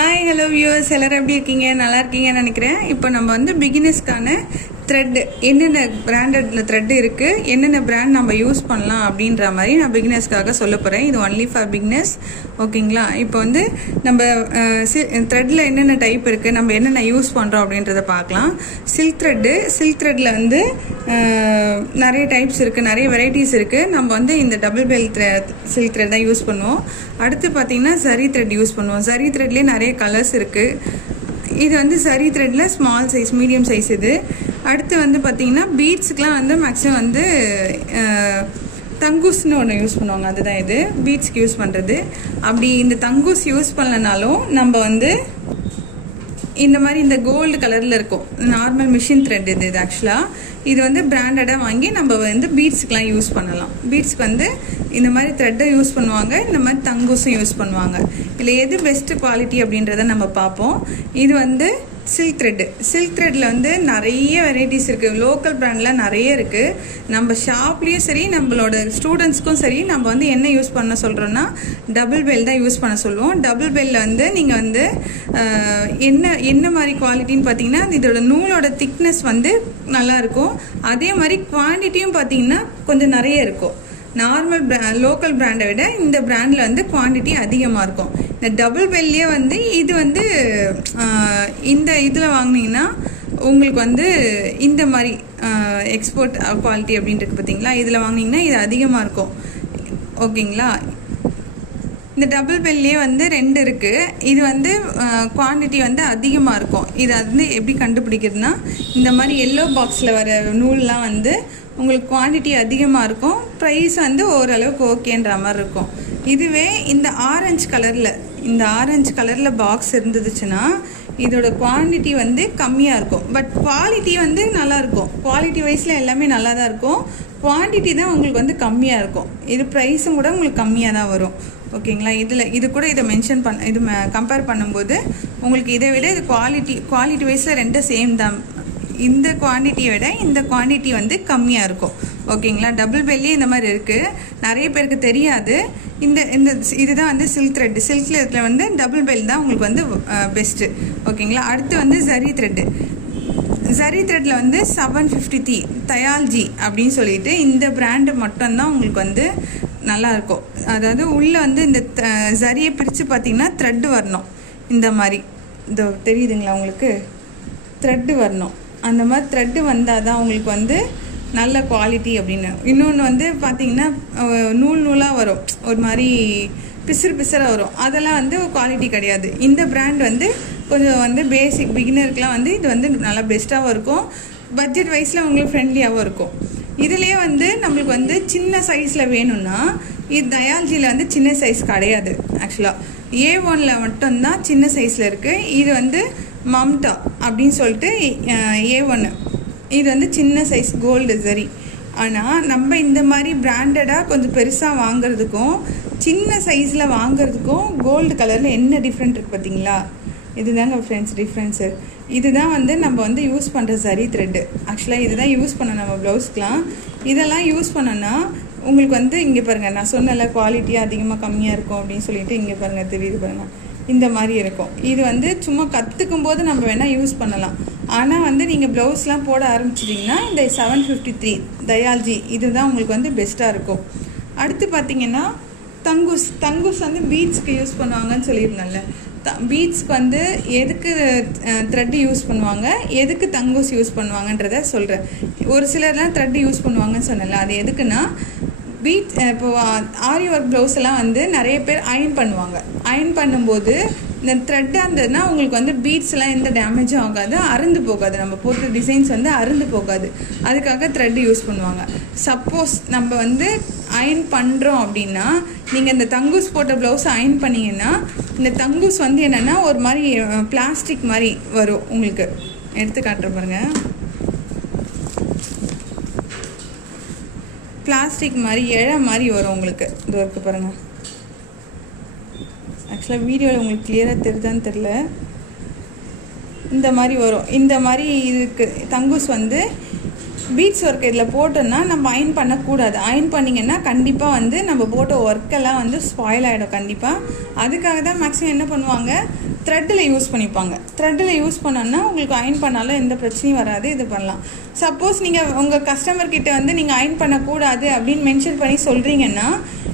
Hi hello viewers, எல்லோரும் எப்படி இருக்கீங்க? நல்லா இருக்கீங்கன்னு நினைக்கிறேன். இப்போ நம்ம வந்து பிகினர்ஸ்க்கான த்ரெட்டு, என்னென்ன பிராண்டட்ல த்ரெட் இருக்குது, என்னென்ன பிராண்ட் நம்ம யூஸ் பண்ணலாம் அப்படின்ற மாதிரி நான் பிகினர்ஸ்க்காக சொல்ல போகிறேன். இது ஒன்லி ஃபார் பிகினர்ஸ், ஓகேங்களா? இப்போ வந்து நம்ம த்ரெட்டில் என்னென்ன டைப் இருக்குது, நம்ம என்னென்ன யூஸ் பண்ணுறோம் அப்படின்றத பார்க்கலாம். சில்க் த்ரெட்டில் வந்து நிறைய டைப்ஸ் இருக்குது, நிறைய வெரைட்டிஸ் இருக்குது. நம்ம வந்து இந்த டபுள் பெல் சில்க் த்ரெட் தான் யூஸ் பண்ணுவோம். அடுத்து பார்த்திங்கன்னா சரி த்ரெட் யூஸ் பண்ணுவோம். சரி த்ரெட்லேயே நிறைய கலர்ஸ் இருக்குது. இது வந்து சரி த்ரெட்டில் ஸ்மால் சைஸ், மீடியம் சைஸ் இது. அடுத்து வந்து பார்த்திங்கன்னா பீட்ஸுக்கெலாம் வந்து மேக்ஸிமம் வந்து தங்கூஸ்னு ஒன்று யூஸ் பண்ணுவாங்க. அதுதான் இது பீட்ஸ்க்கு யூஸ் பண்ணுறது. அப்படி இந்த தங்கூஸ் யூஸ் பண்ணலனாலும் நம்ம வந்து இந்த மாதிரி இந்த கோல்டு கலரில் இருக்கும் நார்மல் மிஷின் த்ரெட் இது ஆக்சுவலாக இது வந்து பிராண்டடாக வாங்கி நம்ம வந்து பீட்ஸுக்கெலாம் யூஸ் பண்ணலாம். பீட்ஸ்க்கு வந்து இந்த மாதிரி த்ரெட்டை யூஸ் பண்ணுவாங்க, இந்த மாதிரி தங்கூஸும் யூஸ் பண்ணுவாங்க. இதில் எது பெஸ்ட்டு குவாலிட்டி அப்படின்றத நம்ம பார்ப்போம். இது வந்து சில்க் த்ரெட்டில் வந்து நிறைய வெரைட்டிஸ் இருக்குது. லோக்கல் பிராண்டில் நிறைய இருக்குது. நம்ம ஷாப்லேயும் சரி, நம்மளோட ஸ்டூடெண்ட்ஸ்க்கும் சரி, நம்ம வந்து என்ன யூஸ் பண்ண சொல்கிறோன்னா டபுள் பெல் தான் யூஸ் பண்ண சொல்லுவோம். டபுள் பெல்லில் வந்து நீங்கள் வந்து என்ன மாதிரி குவாலிட்டின்னு பார்த்தீங்கன்னா, இதோட நூலோட திக்னஸ் வந்து நல்லாயிருக்கும். அதே மாதிரி குவான்டிட்டியும் பார்த்தீங்கன்னா கொஞ்சம் நிறைய இருக்கும். நார்மல் லோக்கல் பிராண்டை விட இந்த பிராண்டில் வந்து குவான்டிட்டி அதிகமாக இருக்கும். இந்த டபுள் பெல்லையே வந்து இது வந்து இந்த இதில் வாங்கினீங்கன்னா உங்களுக்கு வந்து இந்த மாதிரி எக்ஸ்போர்ட் குவாலிட்டி அப்படின்றது பார்த்தீங்களா, இதில் வாங்கினீங்கன்னா இது அதிகமாக இருக்கும், ஓகேங்களா? இந்த டபுள் பெல்லையே வந்து 2 இருக்குது. இது வந்து குவான்டிட்டி வந்து அதிகமாக இருக்கும். இது வந்து எப்படி கண்டுபிடிக்கிறதுனா, இந்த மாதிரி எல்லோ பாக்ஸில் வர நூல்லாம் வந்து உங்களுக்கு குவான்டிட்டி அதிகமாக இருக்கும். ப்ரைஸ் வந்து ஓரளவுக்கு ஓகேன்ற மாதிரி இருக்கும். இதுவே இந்த ஆரஞ்சு கலரில் பாக்ஸ் இருந்துச்சுன்னா இதோட குவான்டிட்டி வந்து கம்மியாக இருக்கும். பட் குவாலிட்டி வந்து நல்லாயிருக்கும். குவாலிட்டி வைஸில் எல்லாமே நல்லா தான் இருக்கும். குவான்டிட்டி தான் உங்களுக்கு வந்து கம்மியாக இருக்கும். இது ப்ரைஸும் கூட உங்களுக்கு கம்மியாக தான் வரும், ஓகேங்களா? இது கூட இதை மென்ஷன் கம்பேர் பண்ணும்போது உங்களுக்கு இதை விட இது குவாலிட்டி வைஸில் ரெண்டும் சேம் தான். இந்த குவான்டிட்டியை விட இந்த குவான்டிட்டி வந்து கம்மியாக இருக்கும், ஓகேங்களா? டபுள் பெல்லி இந்த மாதிரி இருக்குது. நிறைய பேருக்கு தெரியாது. இதுதான் வந்து சில்க் த்ரெட்டில் வந்து டபுள் பெல் தான் உங்களுக்கு வந்து பெஸ்ட்டு, ஓகேங்களா? அடுத்து வந்து சரி த்ரெட்டில் வந்து 753 தயால்ஜி அப்படின்னு சொல்லிட்டு இந்த பிராண்டு மட்டும்தான் உங்களுக்கு வந்து நல்லாயிருக்கும். அதாவது உள்ளே வந்து இந்த சரியை பிரித்து பார்த்திங்கன்னா த்ரெட்டு வரணும். இந்த மாதிரி இதோ தெரியுதுங்களா உங்களுக்கு? த்ரெட்டு வரணும். அந்த மாதிரி த்ரெட்டு வந்தால் தான் உங்களுக்கு வந்து நல்ல குவாலிட்டி அப்படின்னு. இன்னொன்று வந்து பார்த்திங்கன்னா நூலாக வரும், ஒரு மாதிரி பிசுறாக வரும். அதெல்லாம் வந்து குவாலிட்டி கிடையாது. இந்த பிராண்ட் வந்து கொஞ்சம் வந்து பேசிக் பிகினருக்குலாம் வந்து இது வந்து நல்லா பெஸ்ட்டாகவும் இருக்கும். பட்ஜெட் வைஸில் உங்களுக்கு ஃப்ரெண்ட்லியாகவும் இருக்கும். இதுலேயே வந்து நம்மளுக்கு வந்து சின்ன சைஸில் வேணும்னா இது தயால்ஜியில் வந்து சின்ன சைஸ் கிடையாது. ஆக்சுவலாக A1 மட்டும்தான் சின்ன சைஸில் இருக்குது. இது வந்து மம்டா அப்படின்னு சொல்லிட்டு A1, இது வந்து சின்ன சைஸ் கோல்டு சரி. ஆனால் நம்ம இந்த மாதிரி பிராண்டடாக கொஞ்சம் பெருசாக வாங்குறதுக்கும் சின்ன சைஸில் வாங்குறதுக்கும் கோல்டு கலரில் என்ன டிஃப்ரெண்ட் இருக்குது பார்த்தீங்களா? இதுதாங்க ஃப்ரெண்ட்ஸ் டிஃப்ரென்ஸு. இதுதான் வந்து நம்ம வந்து யூஸ் பண்ணுற சரி த்ரெட்டு. ஆக்சுவலாக இதுதான் யூஸ் பண்ணணும் நம்ம ப்ளவுஸ்க்கெலாம். இதெல்லாம் யூஸ் பண்ணோன்னா உங்களுக்கு வந்து இங்கே பாருங்கள், நான் சொன்னல குவாலிட்டியாக அதிகமாக கம்மியாக இருக்கும் அப்படின்னு சொல்லிட்டு இங்கே பாருங்கள், தெரியுது பாருங்கள், இந்த மாதிரி இருக்கும். இது வந்து சும்மா கற்றுக்கும் போது நம்ம வேணால் யூஸ் பண்ணலாம். ஆனால் வந்து நீங்கள் ப்ளவுஸ்லாம் போட ஆரம்பிச்சிட்டிங்கன்னா இந்த 753 தயால்ஜி இதுதான் உங்களுக்கு வந்து பெஸ்ட்டாக இருக்கும். அடுத்து பார்த்திங்கன்னா தங்கூஸ் வந்து பீட்ஸ்க்கு யூஸ் பண்ணுவாங்கன்னு சொல்லியிருந்தேன்ல. பீட்ஸ்க்கு வந்து எதுக்கு த்ரெட்டு யூஸ் பண்ணுவாங்க, எதுக்கு தங்கூஸ் யூஸ் பண்ணுவாங்கன்றத சொல்கிறேன். ஒரு சிலர்லாம் த்ரெட்டு யூஸ் பண்ணுவாங்கன்னு சொன்னல, அது எதுக்குன்னா இப்போ ஆரி ஒர்க் ப்ளவுஸ் எல்லாம் வந்து நிறைய பேர் அயன் பண்ணுவாங்க. அயன் பண்ணும்போது இந்த த்ரெட்டாக இருந்ததுன்னா உங்களுக்கு வந்து பீட்ஸ் எல்லாம் எந்த டேமேஜும் ஆகாது, அறுந்து போகாது. நம்ம போட்ட டிசைன்ஸ் வந்து அறுந்து போகாது. அதுக்காக த்ரெட்டு யூஸ் பண்ணுவாங்க. சப்போஸ் நம்ம வந்து அயன் பண்ணுறோம் அப்படின்னா நீங்கள் இந்த தங்கூஸ் போட்ட ப்ளவுஸ் அயன் பண்ணிங்கன்னா இந்த தங்கூஸ் வந்து என்னென்னா ஒரு மாதிரி பிளாஸ்டிக் மாதிரி வரும். உங்களுக்கு எடுத்து காட்டுற பாருங்கள், பிளாஸ்டிக் மாதிரி இழை மாதிரி வரும் உங்களுக்கு. இது இருக்குது பாருங்கள். ஆக்சுவலாக வீடியோவில் உங்களுக்கு கிளியராக தெரியுதான்னு தெரில. இந்த மாதிரி வரும். இந்த மாதிரி இதுக்கு தங்கூஸ் வந்து பீட்ஸ் ஒர்க் இதில் போட்டோன்னா நம்ம அயன் பண்ணக்கூடாது. அயன் பண்ணிங்கன்னா கண்டிப்பாக வந்து நம்ம போட்ட ஒர்க்கெல்லாம் வந்து ஸ்பாயில் ஆகிடும் கண்டிப்பாக. அதுக்காக தான் மேக்ஸிமம் என்ன பண்ணுவாங்க, த்ரெட்டில் யூஸ் பண்ணிப்பாங்க. த்ரெட்டில் யூஸ் பண்ணோன்னா உங்களுக்கு அயன் பண்ணாலும் எந்த பிரச்சனையும் வராது. இது பண்ணலாம். சப்போஸ் நீங்கள் உங்கள் கஸ்டமர்கிட்ட வந்து நீங்கள் அயன் பண்ணக்கூடாது அப்படின்னு மென்ஷன் பண்ணி சொல்கிறீங்கன்னா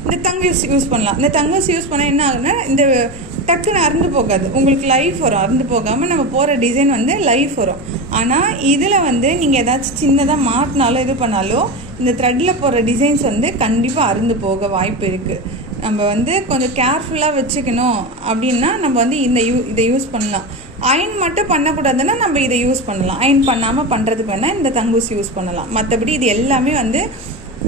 இந்த தங்கூஸ் யூஸ் பண்ணலாம். இந்த தங்கூஸ் யூஸ் பண்ணால் என்ன ஆகுதுன்னா இந்த டக்குன்னு அறுந்து போகாது, உங்களுக்கு லைஃப் வரும். அறுந்து போகாமல் நம்ம போகிற டிசைன் வந்து லைஃப் வரும். ஆனால் இதில் வந்து நீங்கள் ஏதாச்சும் சின்னதாக மாட்டினாலும் இது பண்ணாலும் இந்த த்ரெட்டில் போகிற டிசைன்ஸ் வந்து கண்டிப்பாக அறுந்து போக வாய்ப்பு இருக்குது. நம்ம வந்து கொஞ்சம் கேர்ஃபுல்லாக வச்சுக்கணும் அப்படின்னா நம்ம வந்து இதை யூஸ் பண்ணலாம். அயன் மட்டும் பண்ணக்கூடாதுன்னா நம்ம இதை யூஸ் பண்ணலாம். அயன் பண்ணாமல் பண்ணுறதுக்கு வேணால் இந்த தங்கூஸ் யூஸ் பண்ணலாம். மற்றபடி இது எல்லாமே வந்து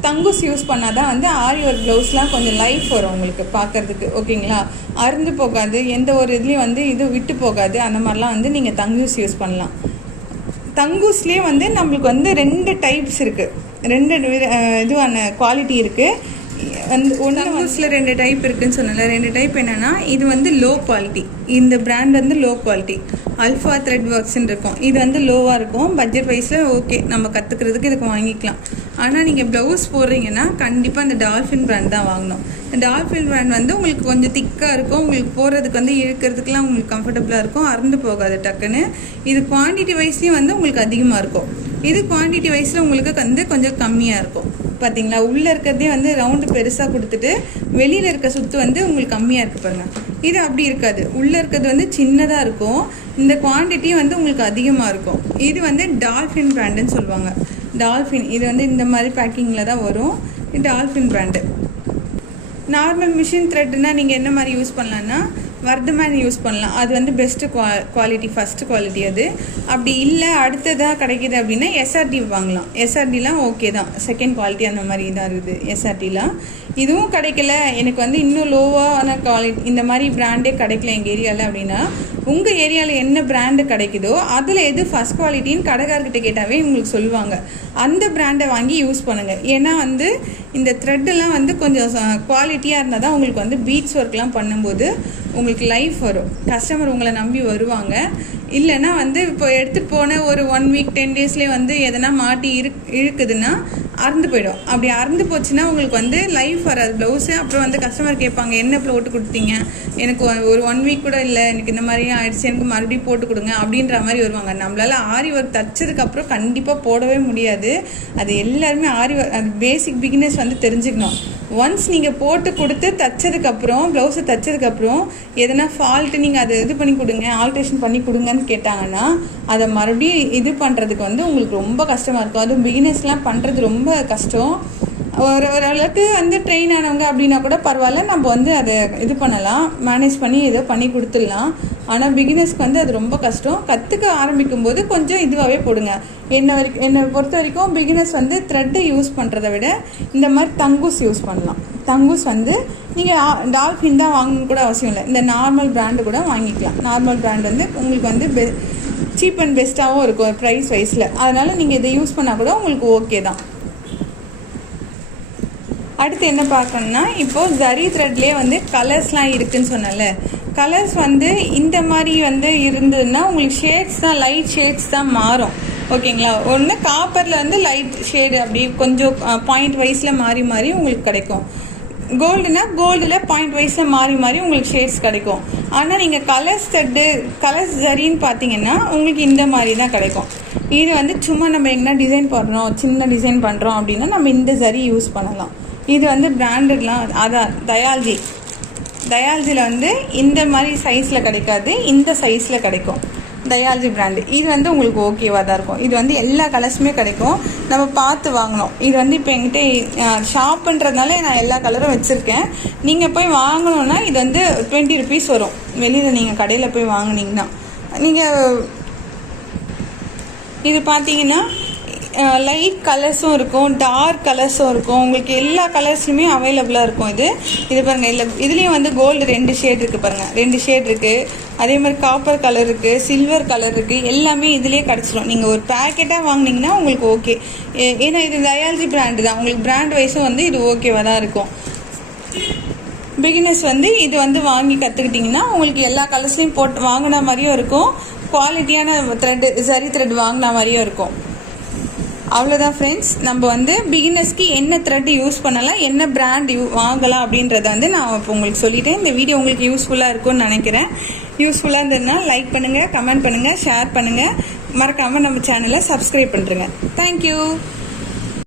தங்கூஸ் யூஸ் பண்ணால் தான் வந்து ஆரி ஒர்க் ப்ளவுஸ்லாம் கொஞ்சம் லைஃப் வரும் உங்களுக்கு பார்க்குறதுக்கு. ஓகேங்களா? அறுந்து போகாது, எந்த ஒரு இதுலேயும் வந்து இது விட்டு போகாது. அந்த மாதிரிலாம் வந்து நீங்கள் தங்கூஸ் யூஸ் பண்ணலாம். தங்கூஸ்லேயே வந்து நம்மளுக்கு வந்து 2 டைப்ஸ் இருக்குது, 2 இதுவான குவாலிட்டி இருக்குது. வந்து தங்கூஸில் 2 டைப் இருக்குதுன்னு சொன்னல. 2 டைப் என்னென்னா, இது வந்து லோ குவாலிட்டி. இந்த பிராண்ட் வந்து லோ குவாலிட்டி. அல்ஃபா த்ரெட் ஒர்க்ஸ்ன்னு இருக்கும். இது வந்து லோவாக இருக்கும். பட்ஜெட் வைஸில் ஓகே, நம்ம கற்றுக்கிறதுக்கு இதுக்கு வாங்கிக்கலாம். ஆனால் நீங்கள் ப்ளவுஸ் போடுறீங்கன்னா கண்டிப்பாக இந்த டால்ஃபின் பிராண்ட் தான் வாங்கணும். இந்த டால்ஃபின் பிராண்ட் வந்து உங்களுக்கு கொஞ்சம் திக்காக இருக்கும். உங்களுக்கு போடுறதுக்கு வந்து இழுக்கிறதுக்குலாம் உங்களுக்கு கம்ஃபர்டபுளாக இருக்கும். அறுந்து போகாது டக்குன்னு. இது குவான்டிட்டி வைஸ்லேயும் வந்து உங்களுக்கு அதிகமாக இருக்கும். இது குவான்டிட்டி வைஸில் உங்களுக்கு வந்து கொஞ்சம் கம்மியாக இருக்கும். பார்த்தீங்களா? உள்ளே இருக்கிறதே வந்து ரவுண்டு பெருசாக கொடுத்துட்டு வெளியில் இருக்க சுற்று வந்து உங்களுக்கு கம்மியாக இருக்குது பாருங்கள். இது அப்படி இருக்காது. உள்ளே இருக்கிறது வந்து சின்னதாக இருக்கும். இந்த குவான்டிட்டியும் வந்து உங்களுக்கு அதிகமாக இருக்கும். இது வந்து டால்ஃபின் பிராண்டுன்னு சொல்லுவாங்க. டால்ஃபின் இது வந்து இந்த மாதிரி பேக்கிங்கில் தான் வரும். இது டால்ஃபின் பிராண்டு. நார்மல் மிஷின் த்ரெட்னா நீங்கள் என்ன மாதிரி யூஸ் பண்ணலான்னா வர்தமான் யூஸ் பண்ணலாம். அது வந்து பெஸ்ட்டு குவாலிட்டி, ஃபஸ்ட்டு குவாலிட்டி. அது அப்படி இல்லை அடுத்ததாக கிடைக்கிது அப்படின்னா எஸ்ஆர்டி வாங்கலாம். எஸ்ஆர்டிலாம் ஓகே தான், செகண்ட் குவாலிட்டி அந்த மாதிரி தான் இருக்குது எஸ்ஆர்டிலாம். இதுவும் கிடைக்கல, எனக்கு வந்து இன்னும் லோவான குவாலிட்டி இந்த மாதிரி பிராண்டே கிடைக்கல எங்கள் ஏரியாவில் அப்படின்னா, உங்கள் ஏரியாவில் என்ன பிராண்டு கிடைக்குதோ அதில் எது ஃபஸ்ட் குவாலிட்டின்னு கடைக்காரர்கிட்ட கேட்டாவே உங்களுக்கு சொல்லுவாங்க. அந்த பிராண்டை வாங்கி யூஸ் பண்ணுங்கள். ஏன்னா வந்து இந்த த்ரெட்டெல்லாம் வந்து கொஞ்சம் குவாலிட்டியாக இருந்தால் தான் உங்களுக்கு வந்து பீட்ஸ் ஒர்க்லாம் பண்ணும்போது உங்களுக்கு லைஃப் வரும். கஸ்டமர் உங்களை நம்பி வருவாங்க. இல்லைன்னா வந்து இப்போ எடுத்துகிட்டு போன ஒரு 1 வீக் 10 டேஸ்லேயே வந்து எதனா மாட்டி இழுக்குதுன்னா அறுந்து போயிடும். அப்படி அறுந்து போச்சுன்னா உங்களுக்கு வந்து லைஃப் வராது ப்ளவுஸு. அப்புறம் வந்து கஸ்டமர் கேட்பாங்க, என்ன போட்டு கொடுத்தீங்க, எனக்கு ஒரு 1 வீக் கூட இல்லை, எனக்கு இந்த மாதிரி ஆயிடுச்சு, எனக்கு மறுபடியும் போட்டு கொடுங்க அப்படின்ற மாதிரி வருவாங்க. நம்மளால் ஆரி ஒர்க் தைச்சதுக்கப்புறம் கண்டிப்பாக போடவே முடியாது. அது எல்லாருமே ஆரி ஒர்க் அது பேசிக் பிகினர்ஸ் வந்து தெரிஞ்சுக்கணும். ஒன்ஸ் நீங்கள் போட்டு கொடுத்து தைச்சதுக்கப்புறம் ப்ளவுஸை தைச்சதுக்கப்புறம் எதனா ஃபால்ட்டு நீங்கள் அதை இது பண்ணி கொடுங்க, ஆல்ட்ரேஷன் பண்ணி கொடுங்கன்னு கேட்டாங்கன்னா அதை மறுபடியும் இது பண்ணுறதுக்கு வந்து உங்களுக்கு ரொம்ப கஷ்டமாக இருக்கும். அதுவும் பிகினர்ஸ்லாம் பண்ணுறது ரொம்ப கஷ்டம். ஓரளவுக்கு வந்து ட்ரெயின் ஆனவங்க அப்படின்னா கூட பரவாயில்ல, நம்ம வந்து அதை இது பண்ணலாம், மேனேஜ் பண்ணி ஏதோ பண்ணி கொடுத்துடலாம். ஆனால் பிகினர்ஸ்க்கு வந்து அது ரொம்ப கஷ்டம். கற்றுக்க ஆரம்பிக்கும் போது கொஞ்சம் இதுவாகவே போடுங்க. என்னை பொறுத்த வரைக்கும் பிகினர்ஸ் வந்து த்ரெட்டை யூஸ் பண்ணுறதை விட இந்த மாதிரி தங்கூஸ் யூஸ் பண்ணலாம். தங்கூஸ் வந்து நீங்கள் டால்ஃபின் தான் வாங்கணும்னு கூட அவசியம் இல்லை, இந்த நார்மல் பிராண்டு கூட வாங்கிக்கலாம். நார்மல் பிராண்ட் வந்து உங்களுக்கு வந்து சீப் அண்ட் பெஸ்ட்டாகவும் இருக்கும் ப்ரைஸ் வைஸில். அதனால் நீங்கள் இதை யூஸ் பண்ணால் கூட உங்களுக்கு ஓகே தான். அடுத்து என்ன பார்க்கணுன்னா, இப்போது ஜரி த்ரெட்லேயே வந்து கலர்ஸ்லாம் இருக்குதுன்னு சொன்னல. கலர்ஸ் வந்து இந்த மாதிரி வந்து இருந்ததுன்னா உங்களுக்கு ஷேட்ஸ் தான், லைட் ஷேட்ஸ் தான் மாறும். ஓகேங்களா? ஒன்று காப்பரில் வந்து லைட் ஷேடு அப்படி கொஞ்சம் பாயிண்ட் வைஸில் மாறி மாறி உங்களுக்கு கிடைக்கும். கோல்டுனா கோல்டில் பாயிண்ட் வைஸில் மாறி மாறி உங்களுக்கு ஷேட்ஸ் கிடைக்கும். ஆனால் நீங்கள் கலர்ஸ் ஜரின்னு பார்த்தீங்கன்னா உங்களுக்கு இந்த மாதிரி தான் கிடைக்கும். இது வந்து சும்மா நம்ம எங்கன்னா டிசைன் பண்ணுறோம், சின்ன டிசைன் பண்ணுறோம் அப்படின்னா நம்ம இந்த ஜரி யூஸ் பண்ணலாம். இது வந்து பிராண்டட்லாம் அதான் தயால்ஜியில் வந்து இந்த மாதிரி சைஸில் கிடைக்காது, இந்த சைஸில் கிடைக்கும். தயால்ஜி பிராண்டு இது வந்து உங்களுக்கு ஓகேவாக தான் இருக்கும். இது வந்து எல்லா கலர்ஸுமே கிடைக்கும், நம்ம பார்த்து வாங்கணும். இது வந்து இப்போ என்கிட்ட ஷாப்புன்றதுனால நான் எல்லா கலரும் வச்சுருக்கேன். நீங்கள் போய் வாங்கணுன்னா இது வந்து 20 rupees வரும். வெளியில் நீங்கள் கடையில் போய் வாங்கினீங்கன்னா நீங்கள் இது பார்த்தீங்கன்னா லைட் கலர்ஸும் இருக்கும், டார்க் கலர்ஸும் இருக்கும். உங்களுக்கு எல்லா கலர்ஸுமே அவைலபிளாக இருக்கும். இது பாருங்கள், இல்லை இதுலேயும் வந்து கோல்டு 2 ஷேட் இருக்குது பாருங்கள், 2 ஷேட் இருக்குது. அதே மாதிரி காப்பர் கலர் இருக்குது, சில்வர் கலர் இருக்குது. எல்லாமே இதிலே கிடச்சிரும். நீங்கள் ஒரு பேக்கெட்டாக வாங்கினீங்கன்னா உங்களுக்கு ஓகே. ஏன்னா இது தயால்ஜி பிராண்டு தான், உங்களுக்கு பிராண்ட் வைஸும் வந்து இது ஓகேவாக தான் இருக்கும். பிகினர்ஸ் வந்து இது வந்து வாங்கி கற்றுக்கிட்டிங்கன்னா உங்களுக்கு எல்லா கலர்ஸ்லையும் போட்டு வாங்கின மாதிரியும் இருக்கும், குவாலிட்டியான ஜரி த்ரெட் வாங்கின மாதிரியும் இருக்கும். அவ்வளோதான் ஃப்ரெண்ட்ஸ். நம்ம வந்து பிகினர்ஸ்க்கு என்ன த்ரெட் யூஸ் பண்ணலாம், என்ன பிராண்ட் வாங்கலாம் அப்படின்றத வந்து நான் இப்போ உங்களுக்கு சொல்லிட்டேன். இந்த வீடியோ உங்களுக்கு யூஸ்ஃபுல்லாக இருக்கும்னு நினைக்கிறேன். யூஸ்ஃபுல்லாக இருந்ததுன்னா லைக் பண்ணுங்கள், கமெண்ட் பண்ணுங்கள், ஷேர் பண்ணுங்கள். மறக்காமல் நம்ம சேனலை சப்ஸ்கிரைப் பண்ணுறேங்க. தேங்க்யூ.